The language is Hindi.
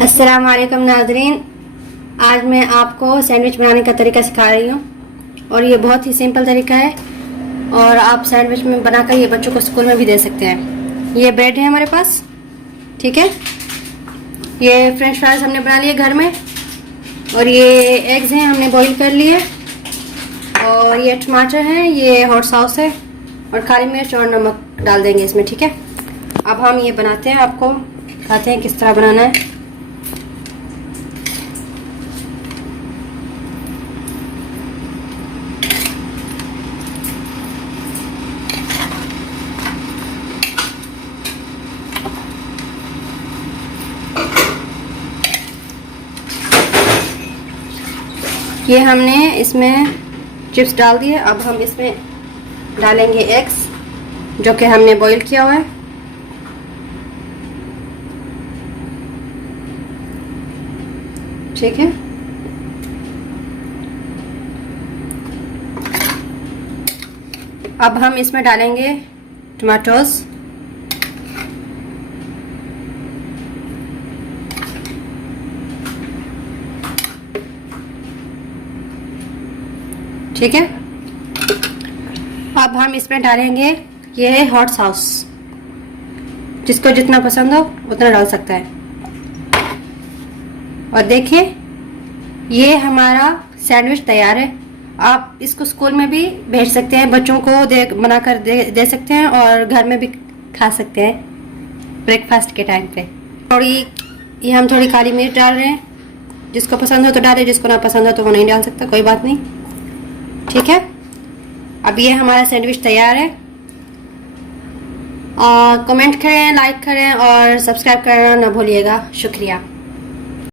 अस्सलाम वालेकुम नाज़रीन, आज मैं आपको सैंडविच बनाने का तरीका सिखा रही हूँ और ये बहुत ही सिंपल तरीका है और आप सैंडविच में बनाकर ये बच्चों को स्कूल में भी दे सकते हैं। ये ब्रेड है हमारे पास, ठीक है। ये फ्रेंच फ्राइज हमने बना लिए घर में और ये एग्स हैं हमने बॉईल कर लिए और ये टमाटर है, ये हॉट सॉस है और काली मिर्च और नमक डाल देंगे इसमें, ठीक है। अब हम ये बनाते हैं, आपको दिखाते हैं किस तरह बनाना है। ये हमने इसमें चिप्स डाल दिए। अब हम इसमें डालेंगे एग्स जो कि हमने बॉईल किया हुआ है। ठीक है, अब हम इसमें डालेंगे टमाटोस, ठीक है। अब हम इसमें डालेंगे ये हॉट सॉस, जिसको जितना पसंद हो उतना डाल सकता है। और देखिए ये हमारा सैंडविच तैयार है। आप इसको स्कूल में भी भेज सकते हैं, बच्चों को बनाकर दे सकते हैं और घर में भी खा सकते हैं ब्रेकफास्ट के टाइम पे। ये हम थोड़ी काली मिर्च डाल रहे हैं, जिसको पसंद हो तो डाले, जिसको ना पसंद हो तो वो नहीं डाल सकता, कोई बात नहीं, ठीक है। अब ये हमारा सैंडविच तैयार है। कमेंट करें, लाइक करें और सब्सक्राइब करना ना भूलिएगा। शुक्रिया।